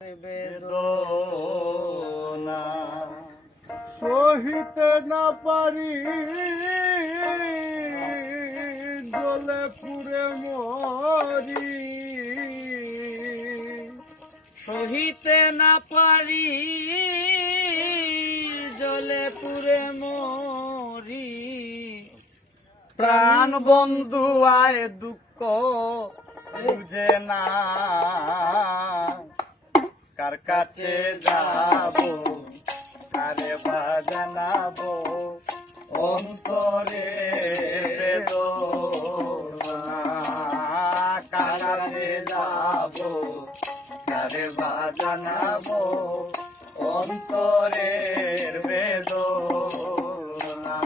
বেদনা সহিতে না পারি জ্বলে পুড়ে মরি, সহিতে না পারি জ্বলে পুড়ে মরি। প্রাণ বন্ধু আয় দুঃখ বুঝে না, কার কাছে যাব কারে বা জানাবো অন্তরে বেদনা। কার কাছে যাব কারে বা জানাবো অন্তরের বেদনা।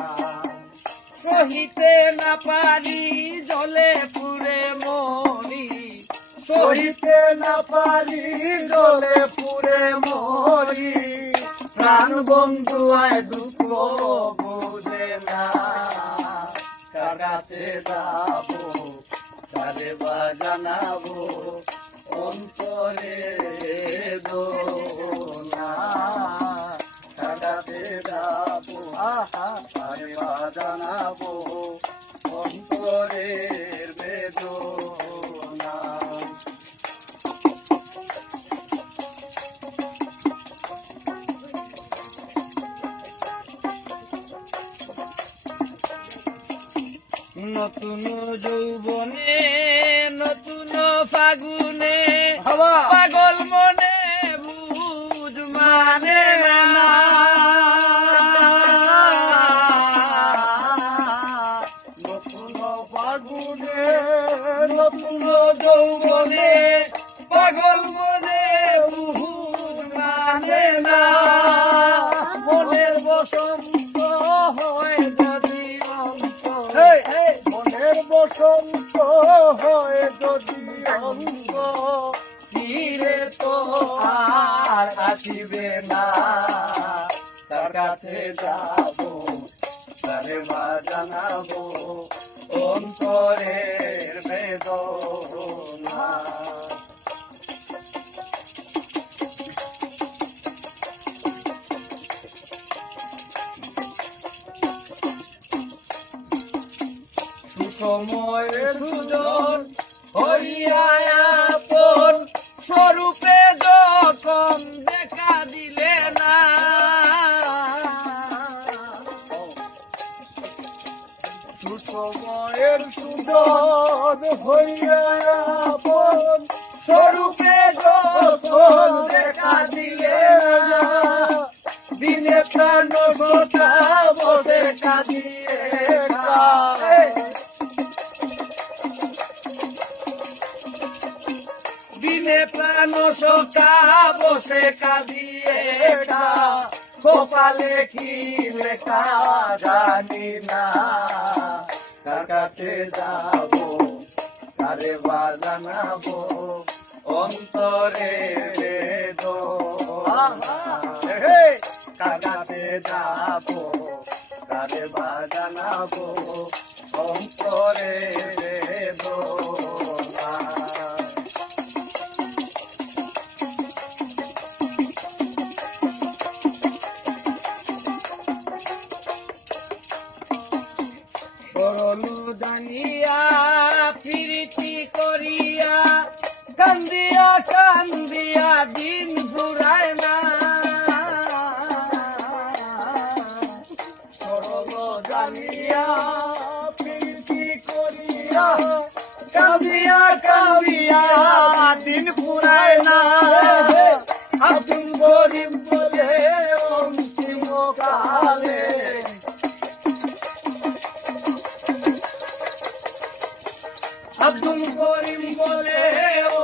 সহিতে না পারি জ্বলে পুড়ে মরি, সহিতে না পারি জ্বলে পুড়ে মরি। প্রাণ বন্ধু আয় দুঃখ বুঝে না, কার কাছে যাবো কারে বা জানাবো অন্তরে বেদনা। কার কাছে যাবো কারে বা জানাবো অন্তরের বেদনা। নতুন যৌবনে নতুন ফাগুনে পাগল মনে বুঝ মানে না। নতুন ফাগুনে নতুন যৌবনে পাগল মনে বুঝ মানে না। মনের বসন্ত হয় যদি অন্তর, মনের বসন্ত হয় যদি অঙ্গ, ফিরে তো আর আসিবে না। তার কাছে যাবো তারে বা জানাবো অন্তরের বেদনা। সুসময়ে সুজন হইয়া আপন স্বরূপে যখন দেখা দিলে না। সুসময়ের সুজন হইয়া আপন স্বরূপে যখন দেখা দিলে না। দিনে প্রাণ গোটা বসে কাঁদিয়ে দিনে প্রাণ সখা বসে কাঁদিয়ে কপালে কি লেখা জানি না। কার কাছে যাবো কারে বা জানাবো অন্তরে বেদনা। কার কাছে যাবো কারে বা জানাবো অন্তরে বেদনা। সরল জানিয়া প্রীতি করিয়া কান্দিয়া কান্দিয়া দিন ফুরায় না। সরল জানিয়া প্রীতি করিয়া কাঁদিয়া কাঁদিয়া দিন ফুরায় না। আব্দুল গরিব বলে অন্তিম কালে, আব্দুল করিম বলে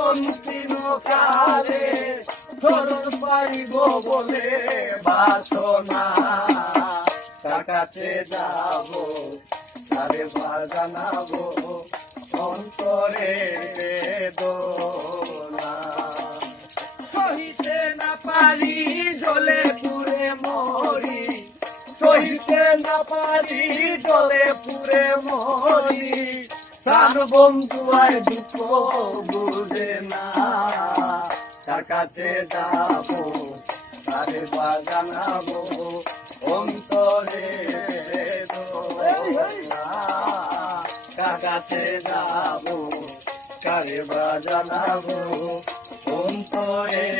অন্তিম কালে চরণ পাইব বলে বাসনা। কার কাছে যাবো তারে বা জানাবো অন্তরে বেদনা। সহিতে না পারি জ্বলে পুড়ে মরি, সহিতে না পারি জ্বলে পুড়ে মরি। প্রাণ বন্ধু আয় দুঃখ বুঝে না, কার কাছে যাবো কারে বা জানাবো অন্তরে কার কাছে যাবো কারে বা জানাবো অন্তরে